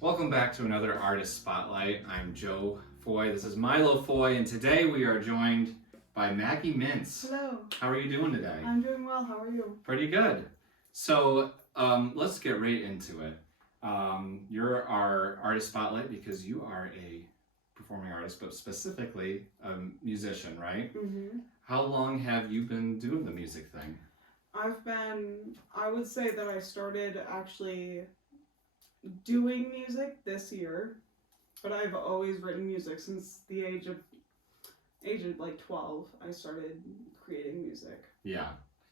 Welcome back to another Artist Spotlight. I'm Joe Foy. This is Milo Foy, and today we are joined by Maggie Mintz. Hello. How are you doing today? I'm doing well. How are you? Pretty good. So let's get right into it. You're our Artist Spotlight because you are a performing artist, but specifically a musician, right? Mm-hmm. How long have you been doing the music thing? I would say that I started actually doing music this year, but I've always written music since the age of like 12. I started creating music. Yeah,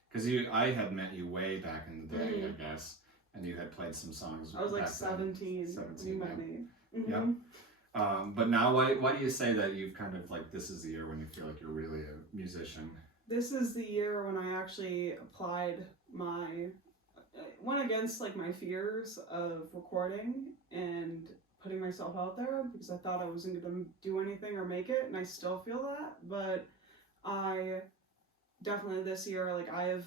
because I had met you way back in the day, I guess, and you had played some songs. I was like back 17 when you met me. Mm-hmm. Yeah. But now, why do you say that you've kind of like this is the year when you feel like you're really a musician? This is the year when I actually went against like my fears of recording and putting myself out there because I thought I wasn't going to do anything or make it, and I still feel that. But I definitely this year, like I have,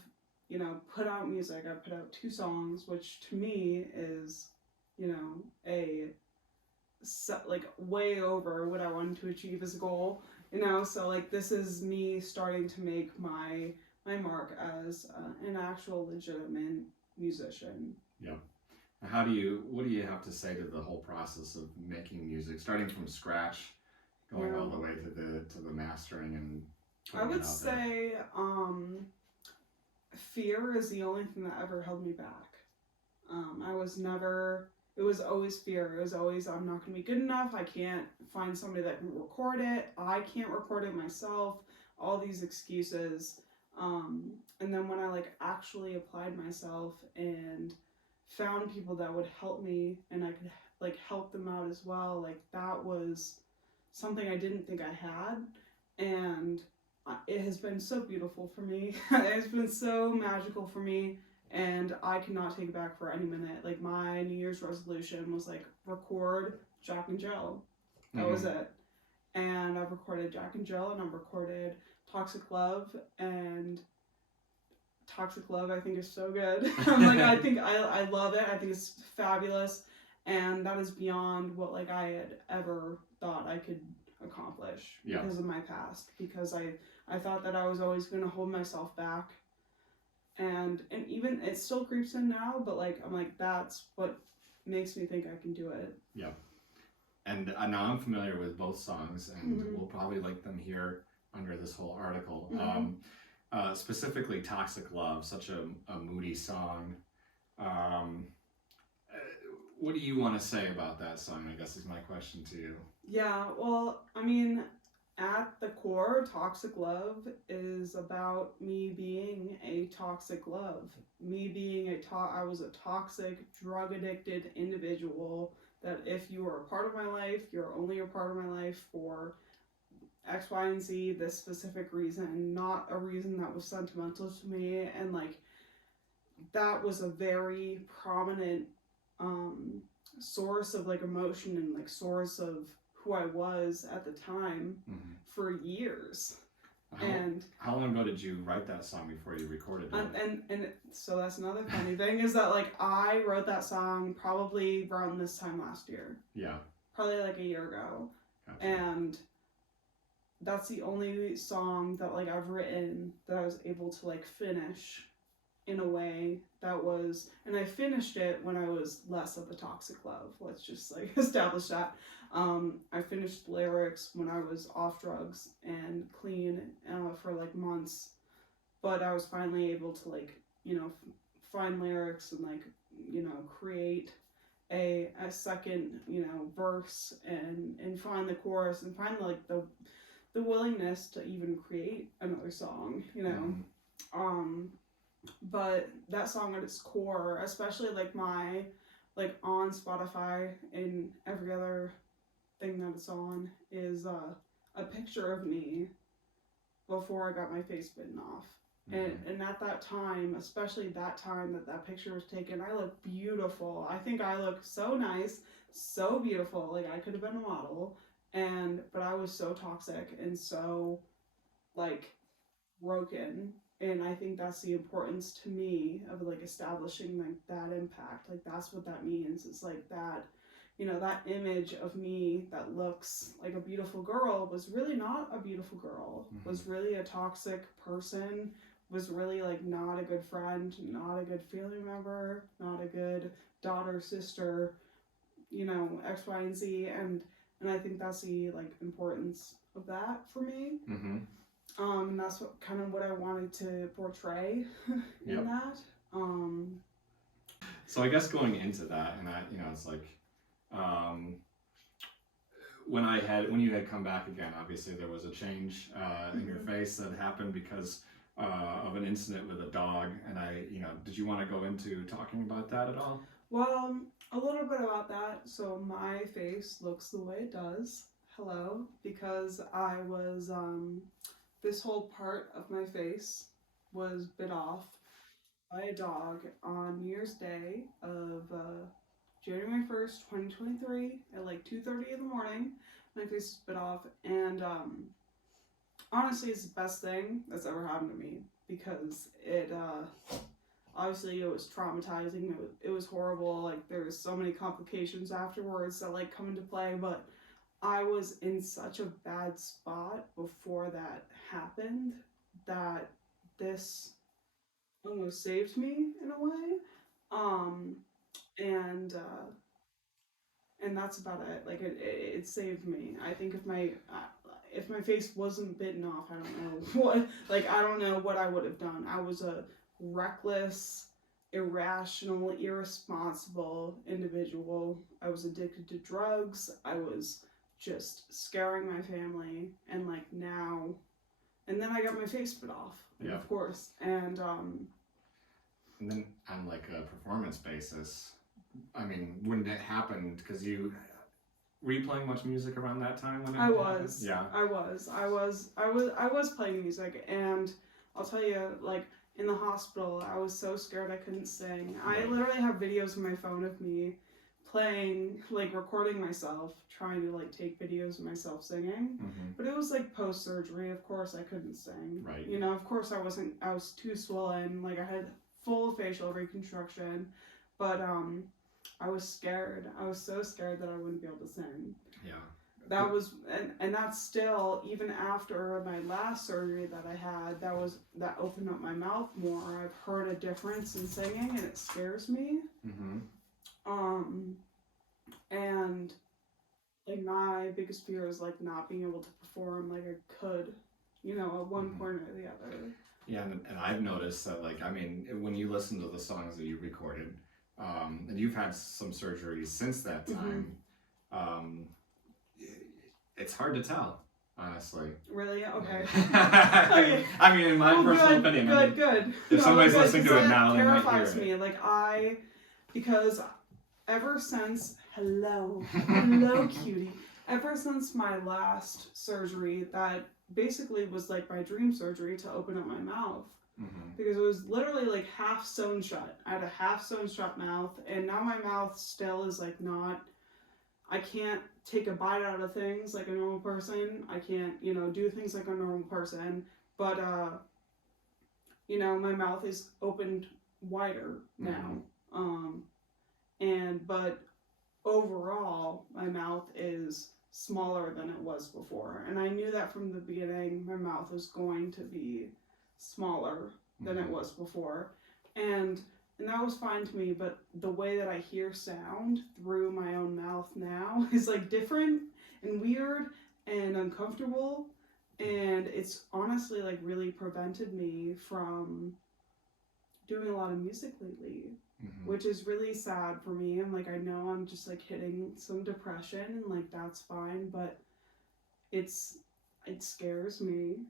put out music. I've put out 2 songs, which to me is, like way over what I wanted to achieve as a goal. So like this is me starting to make my mark as an actual legitimate musician. Yeah. What do you have to say to the whole process of making music, starting from scratch, going all the way to the mastering and I would say fear is the only thing that ever held me back. It was always fear. It was always, I'm not going to be good enough. I can't find somebody that can record it. I can't record it myself. All these excuses. And then when I like actually applied myself and found people that would help me and I could like help them out as well, like that was something I didn't think I had. And it has been so beautiful for me. It's been so magical for me. And I cannot take it back for any minute. Like my New Year's resolution was like record Jack and Jill. That was it. And I've recorded Jack and Jill, and I've recorded Toxic Love, and Toxic Love I think is so good. I think I love it. I think it's fabulous, and that is beyond what like I had ever thought I could accomplish because of my past. Because I thought that I was always going to hold myself back. And even it still creeps in now, but like I'm like that's what makes me think I can do it. Yeah, and now I'm familiar with both songs, and we'll probably link them here under this whole article. Specifically, "Toxic Love," such a moody song. What do you want to say about that song? I guess is my question to you. Yeah, well, I mean, at the core, Toxic Love is about me being a toxic love. Me being I was a toxic, drug-addicted individual that if you are a part of my life, you're only a part of my life for X, Y, and Z, this specific reason, not a reason that was sentimental to me. And like, that was a very prominent source of like emotion and like source of who I was at the time for years. How long ago did you write that song before you recorded it? And so that's another funny thing is that like I wrote that song probably around this time last year. Yeah. Probably like a year ago. Gotcha. And that's the only song that like I've written that I was able to like finish in a way that was, and I finished it when I was less of a toxic love. Let's just like establish that. I finished lyrics when I was off drugs and clean for like months, but I was finally able to like, find lyrics and like, create a second, verse and find the chorus and find like the willingness to even create another song, But that song at its core, especially like my, like on Spotify and every other thing that it's on, is a picture of me before I got my face bitten off. And at that time, especially that time that picture was taken, I look beautiful. I think I look so nice, so beautiful. Like I could have been a model, but I was so toxic and so like broken. And I think that's the importance to me of like establishing like that impact. Like that's what that means. It's like that you know, that image of me that looks like a beautiful girl was really not a beautiful girl, was really a toxic person, was really like not a good friend, not a good family member, not a good daughter, sister, you know, X, Y, and Z. And I think that's the like importance of that for me. And that's what I wanted to portray in that. So I guess going into that, and I, you know, it's like, when you had come back again, obviously there was a change in your face that happened because of an incident with a dog, and you know, did you want to go into talking about that at all? Well, a little bit about that. So my face looks the way it does. Hello, because I was this whole part of my face was bit off by a dog on New Year's Day of January 1st, 2023 at like 2:30 in the morning. My face was bit off, and honestly, it's the best thing that's ever happened to me because it obviously it was traumatizing. It was horrible. Like there was so many complications afterwards that like come into play, but I was in such a bad spot before that happened that this almost saved me in a way. And that's about it. Like it saved me. I think if my face wasn't bitten off, I don't know I don't know what I would have done. I was a reckless, irrational, irresponsible individual. I was addicted to drugs. I was just scaring my family, and like now, and then I got my face bit off, of course, and then on like a performance basis, I mean, when it happened, because were you playing much music around that time when it happened? Yeah. I was playing music, and I'll tell you, like in the hospital, I was so scared I couldn't sing. I literally have videos on my phone of me playing, like recording myself, trying to like take videos of myself singing. But it was like post-surgery, of course I couldn't sing. Right. You know, of course I was too swollen, like I had full facial reconstruction, but I was scared. I was so scared that I wouldn't be able to sing. Yeah. That was, and that's still, even after my last surgery that I had, that opened up my mouth more. I've heard a difference in singing, and it scares me. And like my biggest fear is like not being able to perform like I could, you know, at one point or the other. Yeah, and I've noticed that, like, I mean, when you listen to the songs that you recorded, and you've had some surgeries since that time, it's hard to tell, honestly. Really? Okay. I mean, in my personal opinion, good. If somebody's listening to it now, they might hear it. Terrifies me. Like because ever since, hello cutie, ever since my last surgery that basically was like my dream surgery to open up my mouth, because it was literally like half sewn shut. I had a half sewn shut mouth, and now my mouth still is like not, I can't take a bite out of things like a normal person. I can't, you know, do things like a normal person, but you know, my mouth is opened wider now. But overall, my mouth is smaller than it was before. And I knew that from the beginning, my mouth was going to be smaller than it was before. And that was fine to me, but the way that I hear sound through my own mouth now is like different and weird and uncomfortable. And it's honestly like really prevented me from doing a lot of music lately. Which is really sad for me. And like, I know I'm just like hitting some depression, and like that's fine, but it scares me.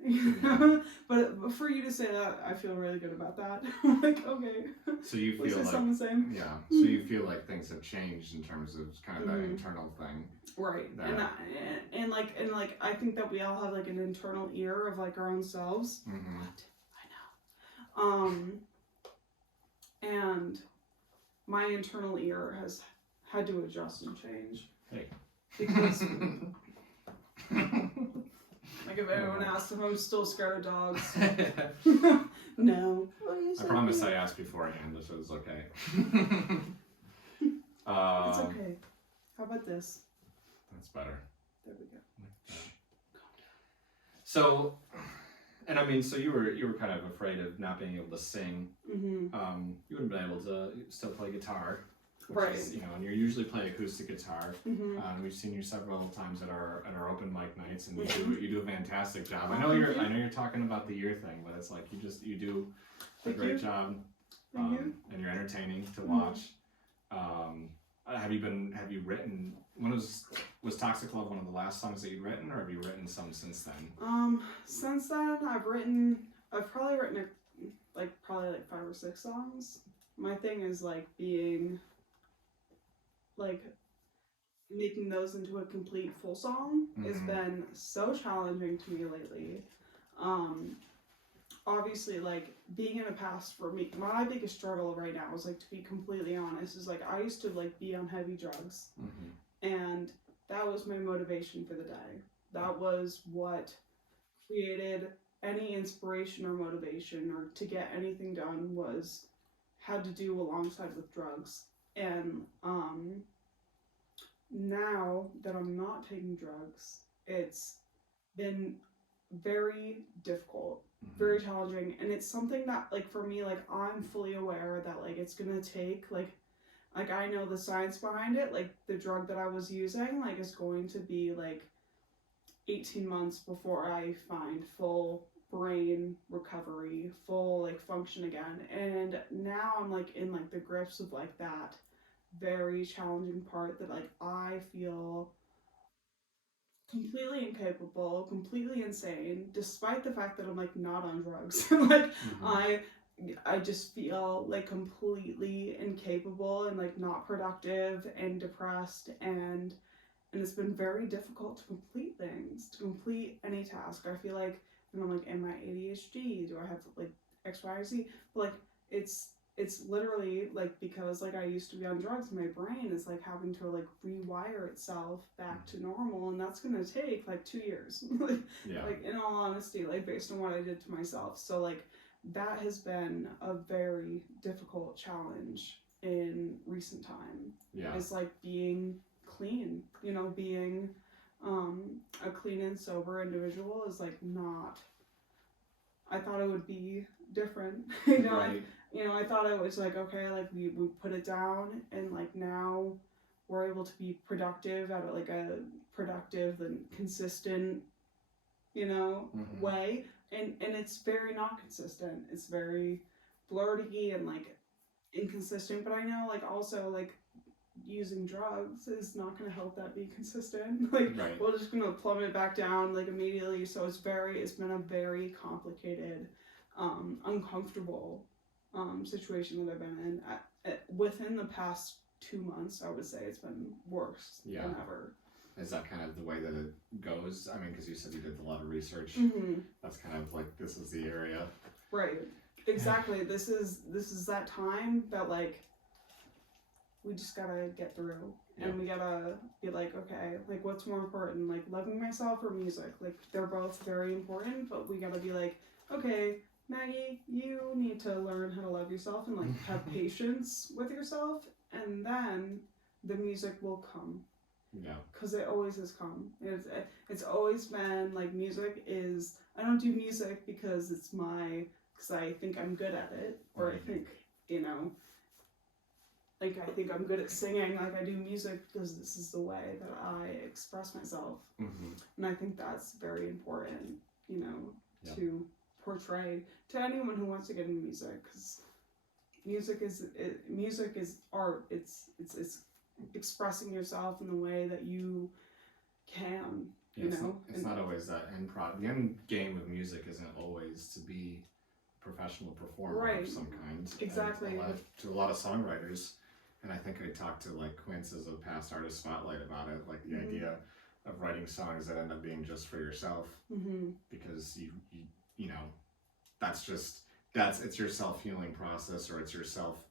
But for you to say that, I feel really good about that. I'm like, okay. So you feel like the same. Yeah. So you feel like things have changed in terms of kind of that internal thing. Right. And I think that we all have like an internal ear of like our own selves. What? I know. And my internal ear has had to adjust and change. Hey. Because, like, if anyone asks if I'm still scared of dogs, no. I promise I asked beforehand if it was okay. It's okay. How about this? That's better. There we go. So, and I mean, so you were kind of afraid of not being able to sing. Mm-hmm. You wouldn't have been able to still play guitar, which Right. is, you know, and you usually play acoustic guitar. Mm-hmm. We've seen you several times at our open mic nights, and Mhm. you do a fantastic job. I Oh, know thank you. you're talking about the ear thing, but it's like you do a Thank great you. job, Thank you. and you're entertaining to Mhm. watch. Have you written? When was Toxic Love one of the last songs that you'd written, or have you written some since then? Since then I've probably written probably 5 or 6 songs. My thing is like being like making those into a complete full song has Mhm. been so challenging to me lately. Obviously, like being in the past for me, my biggest struggle right now is like, to be completely honest, is like I used to like be on heavy drugs, Mm-hmm. and that was my motivation for the day. That was what created any inspiration or motivation or to get anything done had to do alongside with drugs. And now that I'm not taking drugs, it's been very difficult, very challenging, and it's something that like for me, like I'm fully aware that like it's gonna take like I know the science behind it. Like the drug that I was using like is going to be like 18 months before I find full brain recovery, full like function again. And now I'm like in like the grips of like that very challenging part that like I feel completely incapable, completely insane, despite the fact that I'm like not on drugs. Like I just feel like completely incapable and like not productive and depressed, and it's been very difficult to complete things, to complete any task. I feel like, and I'm like, am I ADHD? Do I have like X, Y, or Z? But like it's literally like because like I used to be on drugs, my brain is like having to like rewire itself back to normal, and that's gonna take like 2 years. Like, Yeah. like in all honesty, like based on what I did to myself. So like that has been a very difficult challenge in recent time. Yeah. It's like being clean, you know, being a clean and sober individual is like not. I thought it would be different, you know. Right. I thought it was like, okay, like we put it down, and like now we're able to be productive at like a productive and consistent, way, and it's very not consistent. It's very blurry and like inconsistent. But I know like also like using drugs is not going to help that be consistent. Like Right. we're just going to plummet it back down like immediately. So it's been a very complicated, uncomfortable situation that I've been in. Within the past 2 months, I would say it's been worse than ever. Is that kind of the way that it goes? I mean, because you said you did a lot of research. Mm-hmm. That's kind of like, this is the area. Right. Exactly. This is that time that like we just gotta get through, and we gotta be like, okay, like what's more important, like loving myself or music? Like they're both very important, but we gotta be like, okay, Maggie, you need to learn how to love yourself and like have patience with yourself, and then the music will come. Yeah. Because it always has come. It's always been like music is. I don't do music because I think I'm good at it, or I think like I think I'm good at singing. Like I do music because this is the way that I express myself, and I think that's very important, to portray to anyone who wants to get into music, because music is art. It's expressing yourself in the way that you can. It's not always that end product. The end game of music isn't always to be a professional performer of some kind. Exactly. To a lot of songwriters, and I think I talked to like Quince as a past artist spotlight about it, like the idea of writing songs that end up being just for yourself, because you know it's your self-healing process, or it's yourself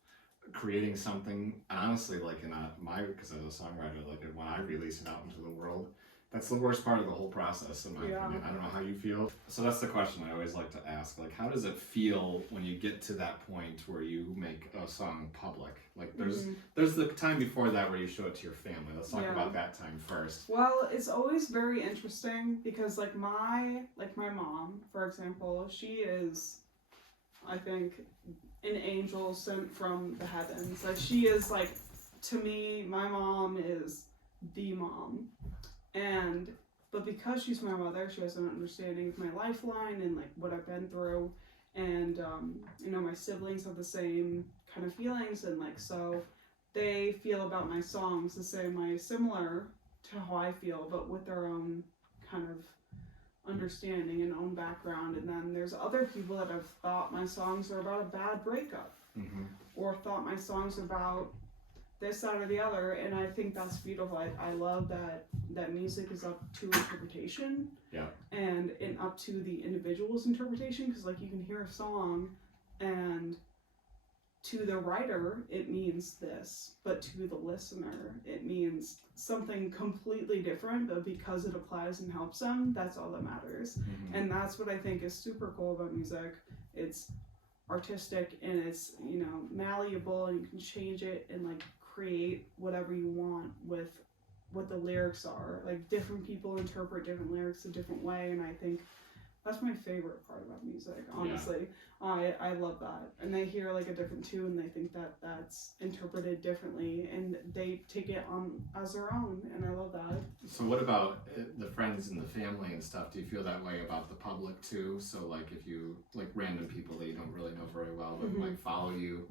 creating something. And honestly, like because as a songwriter, like when I release it out into the world, That's the worst part of the whole process, in my Yeah. opinion. I don't know how you feel. So that's the question I always like to ask. Like, how does it feel when you get to that point where you make a song public? Like, there's the time before that where you show it to your family. Let's talk about that time first. Well, it's always very interesting because like my mom, for example, she is, I think, an angel sent from the heavens. Like she is like, to me, my mom is the mom. But because she's my mother, she has an understanding of my lifeline and like what I've been through, and you know, my siblings have the same kind of feelings, and like so they feel about my songs the same way, similar to how I feel, but with their own kind of understanding and own background. And then there's other people that have thought my songs are about a bad breakup, or thought my songs are about this, that, or the other, and I think that's beautiful. I love that music is up to interpretation, and up to the individual's interpretation, because like you can hear a song, and to the writer it means this, but to the listener it means something completely different, but because it applies and helps them, that's all that matters. And that's what I think is super cool about music. It's artistic, and it's, you know, malleable, and you can change it and like create whatever you want with what the lyrics are. Like different people interpret different lyrics a different way, and I think that's my favorite part about music, honestly. I love that. And they hear like a different tune, they think that that's interpreted differently, and they take it on as their own, and I love that. So what about the friends and the family and stuff? Do you feel that way about the public too? So like if you, like random people that you don't really know very well but might follow you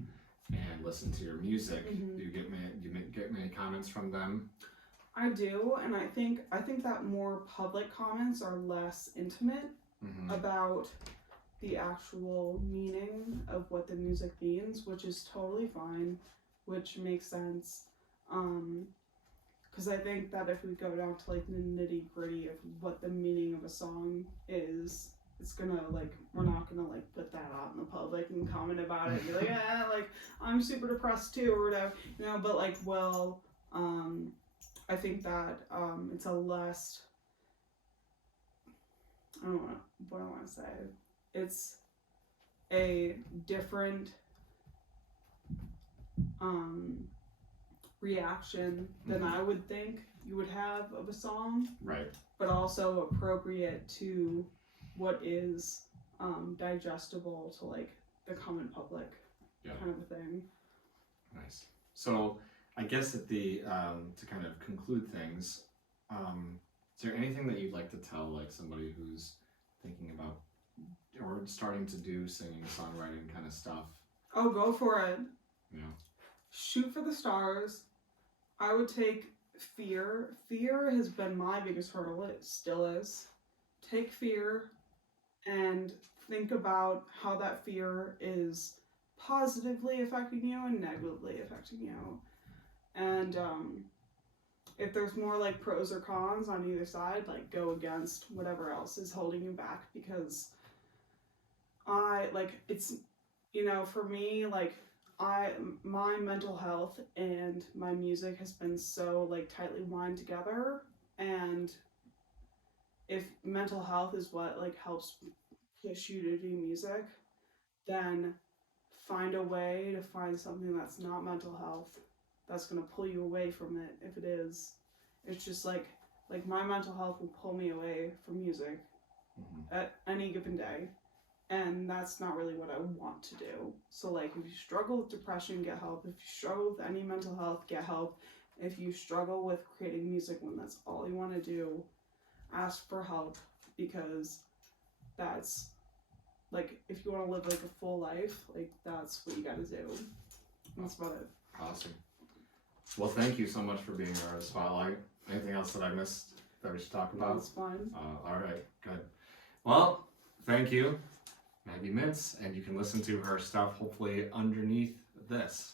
and listen to your music, do you get many comments from them? I do, and I think that more public comments are less intimate about the actual meaning of what the music means, which is totally fine, which makes sense. Because I think that if we go down to like the nitty gritty of what the meaning of a song is, it's gonna like, we're not gonna like put that out in the public and comment about it and be like, yeah, like I'm super depressed too or whatever, you know. But like, well, I think that it's a less, I don't know what I want to say. It's a different reaction than I would think you would have of a song, right? But also appropriate to what is digestible to like the common public, kind of a thing. Nice. So I guess at the to kind of conclude things, is there anything that you'd like to tell like somebody who's thinking about or starting to do singing, songwriting kind of stuff? Oh, go for it. Yeah. Shoot for the stars. I would take fear. Fear has been my biggest hurdle. It still is. Take fear and think about how that fear is positively affecting you and negatively affecting you. And if there's more like pros or cons on either side, like go against whatever else is holding you back, because it's, you know, for me, like my mental health and my music has been so like tightly wound together, and if mental health is what like helps push you to do music, then find a way to find something that's not mental health that's going to pull you away from it. If it is, it's just like my mental health will pull me away from music at any given day, and that's not really what I want to do. So like, if you struggle with depression, get help. If you struggle with any mental health, get help. If you struggle with creating music when that's all you want to do, ask for help, because that's like, if you want to live like a full life, like that's what you got to do. That's about it. Awesome. Well, thank you so much for being our spotlight. Anything else that I missed that we should talk about? That's fine. All right, good. Well, thank you, Maggie Mintz, and you can listen to her stuff hopefully underneath this.